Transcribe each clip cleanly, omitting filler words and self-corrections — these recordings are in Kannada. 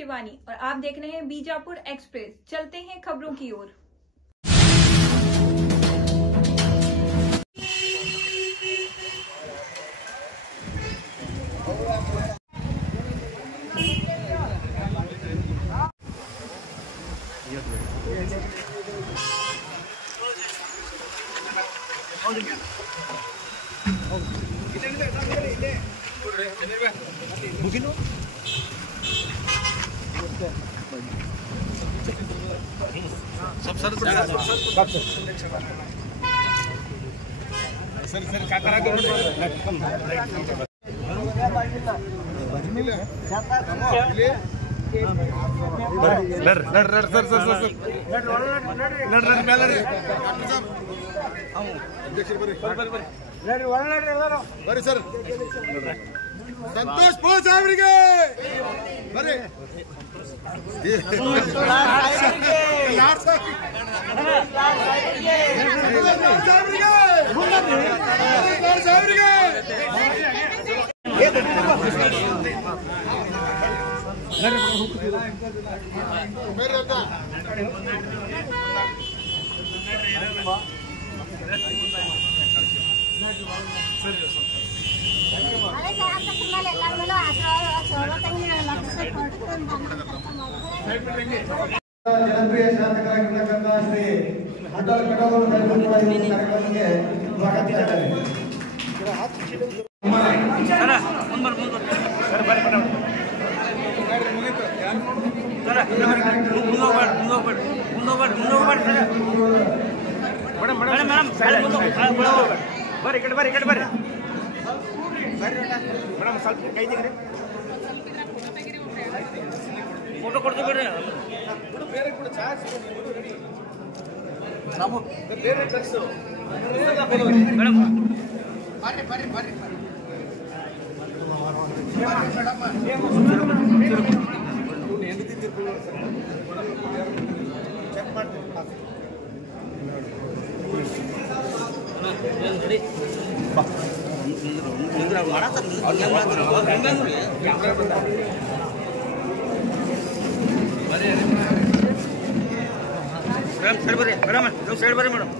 शिवानी और आप देख रहे हैं बीजापुर एक्सप्रेस। चलते हैं खबरों की ओर। सर काय करा बरे सर संतोष बोस साहेबರಿಗೆ बरे ಜನಪ್ರಿಯ ಶಾಸಕರಾಗಿರ್ತಕ್ಕಂಥ ಶ್ರೀ ಅಟಲ್ ಕಡವರು ಕಾರ್ಯಕ್ರಮಕ್ಕೆ ಸ್ವಾಗತಿಸಿದ್ದಾರೆ. फोटो ಕೊಡ್ತೀವಿ ಬಿಡ್ರಿ ಬೇರೆ ಕೂಡ ಚಾರ್ಜ್ ನಾವು ಬೇರೆ ಡ್ರೆಸ್ ಮೇಡಂ ಬರ್ರಿ ಬರ್ರಿ ಬರ್ರಿ ಚೆಕ್ ಮಾಡ್ತೀವಿ ಬಾ ನಿಂದ್ರ ಮಾಡಾತ ಅವ್ರು ಮಾಡ್ತಾರೆ ಕ್ಯಾಮೆರಾ ಬಂದ मैडम साइड बरे मैडम लोग साइड बरे मैडम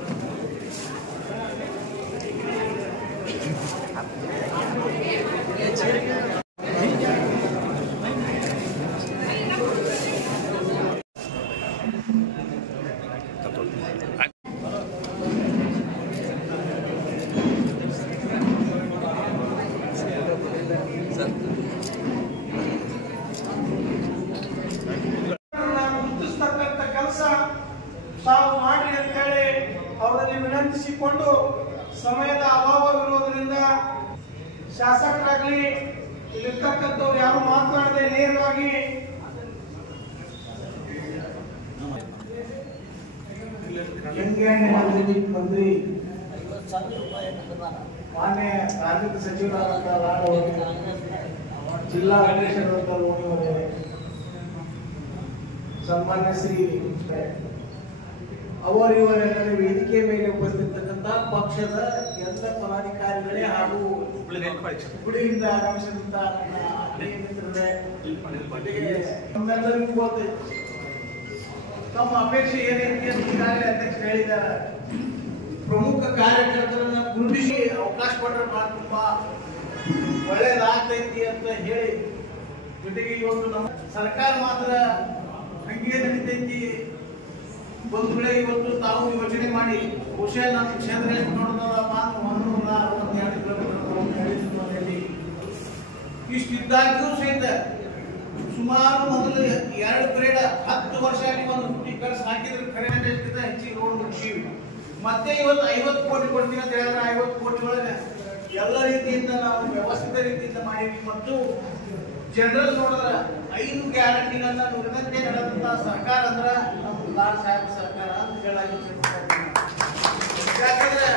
ತಾವು ಮಾಡಿ ಅಂತ ಹೇಳಿ ಅವರಲ್ಲಿ ವಿನಂತಿಸಿಕೊಂಡು ಸಮಯದ ಅಭಾವವಿರುವುದರಿಂದ ಶಾಸಕರಾಗಲಿ ಇಲ್ಲಿರ್ತಕ್ಕಂಥವ್ರು ಯಾರು ಮಾತನಾಡದೆ ನೇರವಾಗಿ ಮಂತ್ರಿ ಮಾನ್ಯ ರಾಜ್ಯದ ಸಚಿವರಾದಂತಹ ಜಿಲ್ಲಾ ಅಧ್ಯಕ್ಷರಾದಂತಹ ಲೋಣಿಯವರೇ, ಸನ್ಮಾನ್ಯ ಶ್ರೀ ಅವರಿವರೆಲ್ಲರೂ ವೇದಿಕೆ ಮೇಲೆ ಉಪಸ್ಥಿತಕ್ಕಂಥ ಪಕ್ಷದ ಎಲ್ಲ ಪದಾಧಿಕಾರಿಗಳೇ ಹಾಗೂ ಹುಬ್ಬಳ್ಳಿಯಿಂದ ಆಗಮಿಸಿದಂತ ನಮ್ಮೆಲ್ಲರಿಗೂ ಗೊತ್ತೈತಿ ತಮ್ಮ ಅಪೇಕ್ಷೆ ಏನೈತಿ ಅಂತ ಈಗಾಗಲೇ ಅಧ್ಯಕ್ಷರು ಹೇಳಿದ್ದಾರೆ. ಪ್ರಮುಖ ಕಾರ್ಯಕರ್ತರನ್ನ ಗುರುತಿಸಿ ಅವಕಾಶ ಕೊಟ್ಟರೆ ತುಂಬಾ ಒಳ್ಳೇದಾಗ್ತೈತಿ ಅಂತ ಹೇಳಿ, ಜೊತೆಗೆ ಇವತ್ತು ನಮ್ಮ ಸರ್ಕಾರ ಮಾತ್ರ ಹಂಗೆ ನಡೀತೈತಿ ಒಂದು ವೇಳೆ ಇವತ್ತು ತಾವು ಯೋಚನೆ ಮಾಡಿ ಬಹುಶಃ ನಮ್ಮ ಕ್ಷೇತ್ರದಲ್ಲಿ ನೋಡೋದಪ್ಪ 162 ಕಿಲೋಮೀಟರ್ ಇಷ್ಟಿದ್ದಾಗ್ಯೂ ಸಹಿತ ಸುಮಾರು ಮೊದಲು 2 ಗ್ರೇಡ್ 10 ವರ್ಷ ಒಂದು ಫುಟೀಕರ್ಸ್ ಹಾಕಿದ್ರೆ ಕರೆಂಟ್ ಹೆಚ್ಚಿಗೆ ರೋಡ್ ಮುಗಿಸಿವಿ. ಮತ್ತೆ ಇವತ್ತು 50 ಕೋಟಿ ಕೊಡ್ತೀವಿ ಅಂತ ಹೇಳಿದ್ರೆ 50 ಕೋಟಿ ಒಳಗೆ ಎಲ್ಲ ರೀತಿಯಿಂದ ನಾವು ವ್ಯವಸ್ಥಿತ ರೀತಿಯಿಂದ ಮಾಡಿದ್ವಿ. ಮತ್ತು ಜನರಲ್ ನೋಡಿದ್ರೆ 5 ಗ್ಯಾರಂಟಿಗಳನ್ನ ನುಡಿದಂತೆ ನಡೆದಂತ ಸರ್ಕಾರ ಅಂದ್ರೆ ನಮ್ಮ ಲಾಲ್ ಸಾಹೇಬ್ ಸರ್ಕಾರ ಅಂತ ಹೇಳಾಗಿ. ಯಾಕಂದ್ರೆ